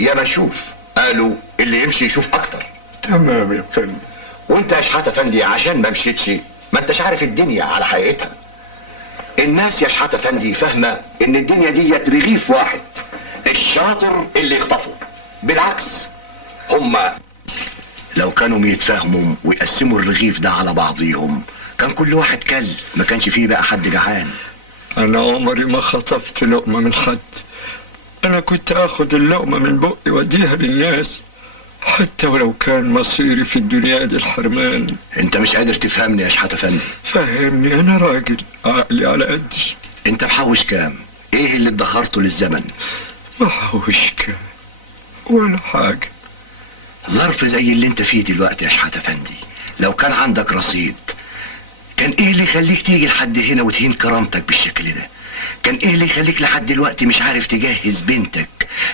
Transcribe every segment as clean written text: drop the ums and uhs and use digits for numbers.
يا ما شوف، قالوا اللي يمشي يشوف اكتر. تمام يا فندم. وانت يا شحاتة فندي عشان ما مشيتش، ما انتش عارف الدنيا على حقيقتها. الناس يا شحاتة فندي فاهمة ان الدنيا ديت رغيف واحد، الشاطر اللي يخطفه. بالعكس، هما لو كانوا يتفاهموا ويقسموا الرغيف ده على بعضيهم كان كل واحد كل، ما كانش فيه بقى حد جعان. انا عمري ما خطفت لقمة من حد، انا كنت اخد اللقمة من بقي واديها للناس، حتى ولو كان مصيري في الدنيا دي الحرمان. انت مش قادر تفهمني يا شحاتة فندي. فهمني، انا راجل عقلي على قدي. انت محوش كام؟ ايه اللي ادخرته للزمن؟ محوش كام ولا حاجة. ظرف زي اللي انت فيه دلوقتي يا شحاتة فندي لو كان عندك رصيد، كان ايه اللي يخليك تيجي لحد هنا وتهين كرامتك بالشكل ده؟ كان ايه اللي يخليك لحد دلوقتي مش عارف تجهز بنتك،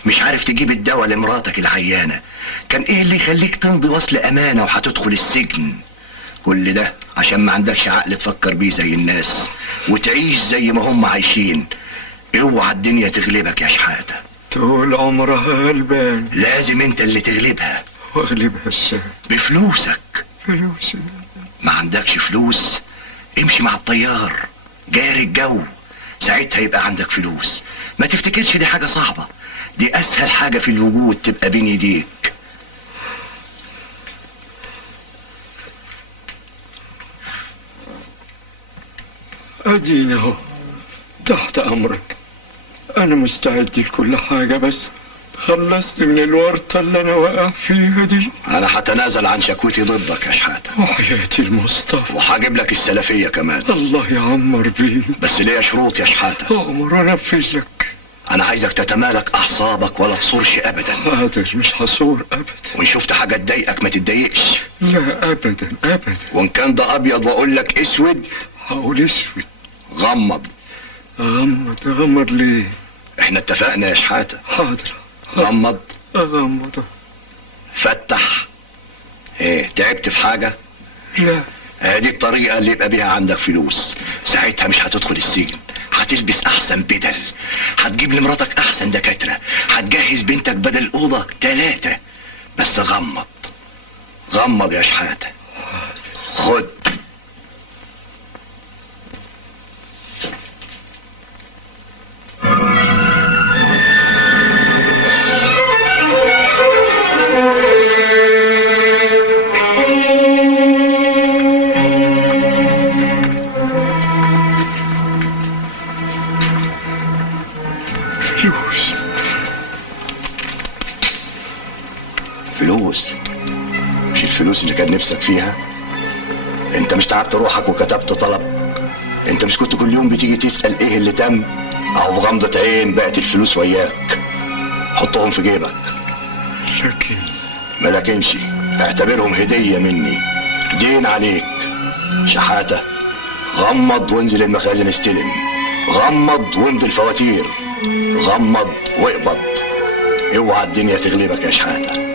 مش عارف تجيب الدواء لمراتك العيانة؟ كان ايه اللي يخليك تمضي وصل امانة وهتدخل السجن؟ كل ده عشان ما عندكش عقل تفكر بيه زي الناس وتعيش زي ما هم عايشين. اوعى الدنيا تغلبك يا شحاتة. طول عمرها غلبان، لازم انت اللي تغلبها. واغلبها ازاي؟ بفلوسك. فلوسي؟ ما عندكش فلوس؟ امشي مع الطيار جاري الجو، ساعتها يبقى عندك فلوس. ما تفتكرش دي حاجة صعبة، دي اسهل حاجة في الوجود تبقى بين ايديك. اديني اهو تحت امرك، انا مستعد لكل حاجة، بس خلصت من الورطة اللي انا واقع فيها دي. انا هتنازل عن شكوتي ضدك يا شحاتة، وحياة المصطفى، وهجيب لك السلفية كمان. الله يعمر بيه. بس ليا شروط يا شحاتة. امر انفذ لك. انا عايزك تتمالك اعصابك ولا تصورش ابدا. حاضر، مش هصور ابدا. وان شفت حاجة تضايقك ما تتضايقش. لا ابدا ابدا. وان كان ده ابيض واقول لك اسود هقول اسود. غمض. اغمض ليه؟ احنا اتفقنا يا شحاتة. حاضر. غمض. اغمض. فتح. ايه تعبت في حاجة؟ لا. دي الطريقة اللي يبقى بيها عندك فلوس، ساعتها مش هتدخل السجن، هتلبس احسن بدل، هتجيب لمراتك احسن دكاترة، هتجهز بنتك بدل اوضة 3. بس غمض. غمض يا شحاتة. خد. فلوس. مش الفلوس اللي كان نفسك فيها؟ انت مش تعبت روحك وكتبت طلب؟ انت مش كنت كل يوم بتيجي تسأل ايه اللي تم؟ اهو بغمضة عين بقت الفلوس وياك. حطهم في جيبك. لكن ما لكنش، اعتبرهم هدية مني، دين عليك. شحاتة، غمض وانزل المخازن استلم، غمض وامضي الفواتير، غمض واقبض. اوعى الدنيا تغلبك يا شحاتة.